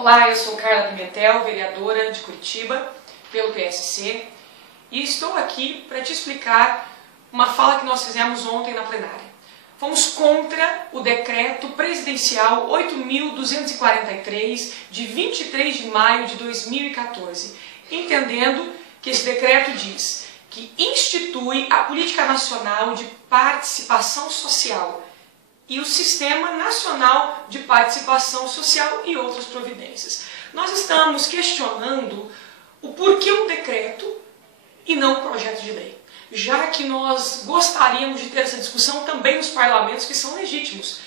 Olá, eu sou Carla Pimentel, vereadora de Curitiba, pelo PSC, e estou aqui para te explicar uma fala que nós fizemos ontem na plenária. Fomos contra o decreto presidencial 8.243, de 23 de maio de 2014, entendendo que esse decreto diz que institui a Política Nacional de Participação Social e o Sistema Nacional de Participação Social e outras providências. Nós estamos questionando o porquê um decreto e não um projeto de lei, já que nós gostaríamos de ter essa discussão também nos parlamentos que são legítimos.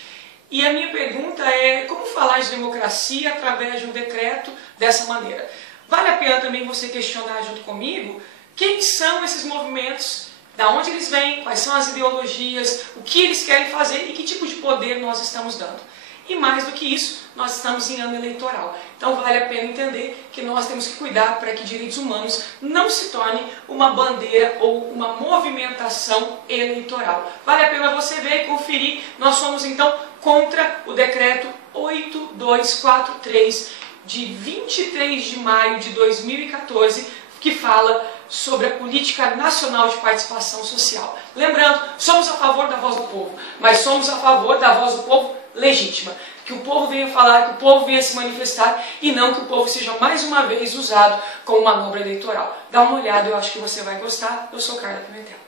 E a minha pergunta é, como falar de democracia através de um decreto dessa maneira? Vale a pena também você questionar junto comigo quem são esses movimentos, da onde eles vêm, quais são as ideologias, o que eles querem fazer e que tipo de poder nós estamos dando. E mais do que isso, nós estamos em ano eleitoral. Então vale a pena entender que nós temos que cuidar para que direitos humanos não se tornem uma bandeira ou uma movimentação eleitoral. Vale a pena você ver e conferir. Nós somos então contra o decreto 8243 de 23 de maio de 2014, que fala sobre a Política Nacional de Participação Social. Lembrando, somos a favor da voz do povo, mas somos a favor da voz do povo legítima. Que o povo venha falar, que o povo venha se manifestar e não que o povo seja mais uma vez usado como manobra eleitoral. Dá uma olhada, eu acho que você vai gostar. Eu sou Carla Pimentel.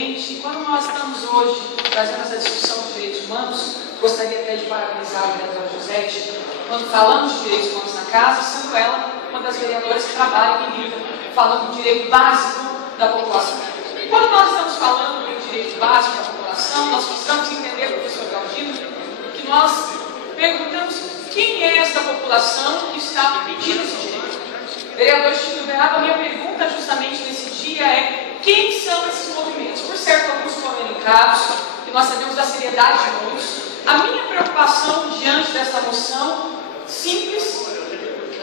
Gente, quando nós estamos hoje trazendo essa discussão de direitos humanos, gostaria até de parabenizar a vereadora Josete, quando falamos de direitos humanos na casa, sendo ela uma das vereadoras que trabalha e milita, falando do direito básico da população. Quando nós estamos falando do direito básico da população, nós precisamos entender, professor Galdino, que nós perguntamos quem é essa população que está pedindo esse direito. Vereador Chico Veado, a minha pergunta justamente nesse dia é quem são esses movimentos? Por certo, alguns foram elencados, que nós sabemos da seriedade de muitos. A minha preocupação diante dessa moção simples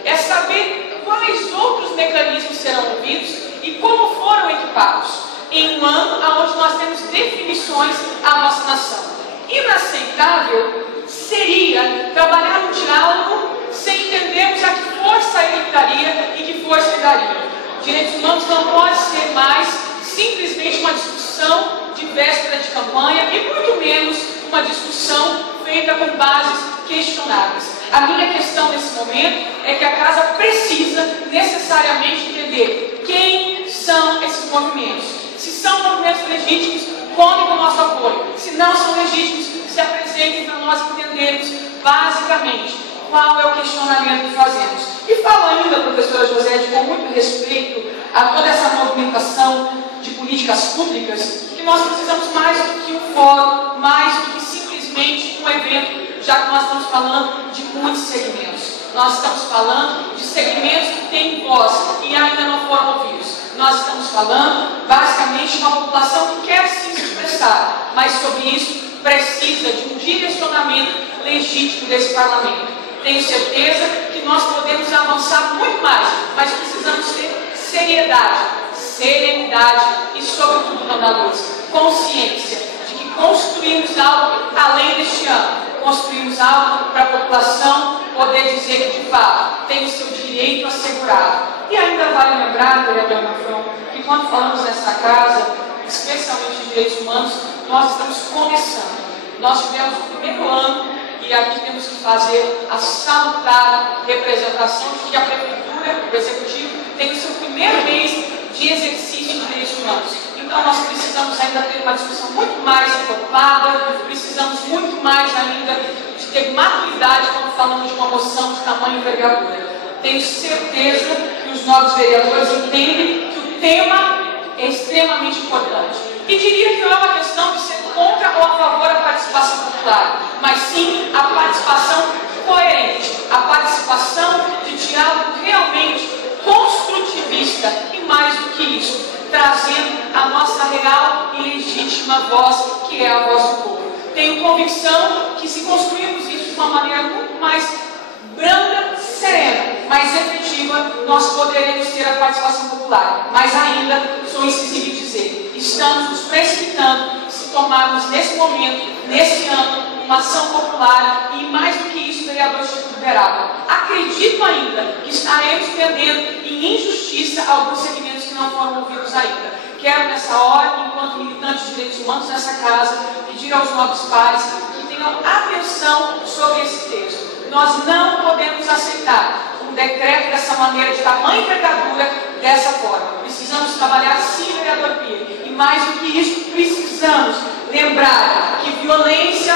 é saber quais outros mecanismos serão ouvidos e como foram equipados em um ano onde nós temos definições à nossa nação. Inaceitável seria trabalhar no diálogo sem entendermos a que força ele daria e que força ele daria. Direitos humanos não pode ser mais simplesmente uma discussão de véspera de campanha e muito menos uma discussão feita com bases questionáveis. A minha questão nesse momento é que a casa precisa necessariamente entender quem são esses movimentos. Se são movimentos legítimos, contem com o nosso apoio. Se não são legítimos, se apresentem para nós entendermos basicamente qual é o questionamento que fazemos. E falo ainda, professora Josete, com muito respeito a toda essa movimentação de políticas públicas, que nós precisamos mais do que um fórum, mais do que simplesmente um evento, já que nós estamos falando de muitos segmentos. Nós estamos falando de segmentos que têm voz e ainda não foram ouvidos. Nós estamos falando, basicamente, de uma população que quer se expressar, mas sobre isso precisa de um direcionamento legítimo desse parlamento. Tenho certeza que nós podemos avançar muito mais, mas precisamos ter seriedade, serenidade e, sobretudo, Ana Luz, consciência de que construímos algo além deste ano. Construímos algo para a população poder dizer que, de fato, tem o seu direito assegurado. E ainda vale lembrar, vereador Mafrão, que quando falamos nessa casa, especialmente de direitos humanos, nós estamos começando. Nós tivemos o primeiro ano e aqui temos que fazer a salutar representação de que a Prefeitura, o Executivo, tem o seu primeiro mês de exercício de direitos humanos. Então nós precisamos ainda ter uma discussão muito mais encorpada, precisamos muito mais ainda de ter maturidade quando falamos de uma moção de tamanho envergadura. Tenho certeza que os novos vereadores entendem que o tema é extremamente importante. E diria que não é uma questão de ser contra ou a favor da participação popular, mas sim a participação coerente, a participação de diálogo realmente construtivista e mais do que isso, trazendo a nossa real e legítima voz, que é a voz do povo. Tenho convicção que se construirmos isso de uma maneira muito mais branda, serena, mais efetiva, nós poderemos ter a participação popular. Mas ainda sou incisivo em dizer, estamos nos precipitando se tomarmos nesse momento, nesse ano, uma ação popular e mais do que tolerável. Acredito ainda que estaremos perdendo em injustiça alguns segmentos que não foram ouvidos ainda. Quero, nessa hora, enquanto militante de direitos humanos nessa casa, pedir aos nobres pares que tenham atenção sobre esse texto. Nós não podemos aceitar um decreto dessa maneira, de tamanha envergadura, dessa forma. Precisamos trabalhar sim, vereador Pires. E mais do que isso, precisamos lembrar que violência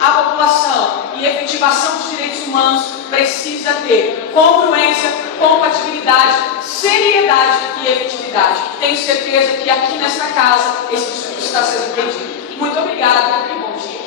à população e efetivação dos direitos humanos precisa ter congruência, compatibilidade, seriedade e efetividade. Tenho certeza que aqui nesta casa esse discurso está sendo entendido. Muito obrigada e bom dia.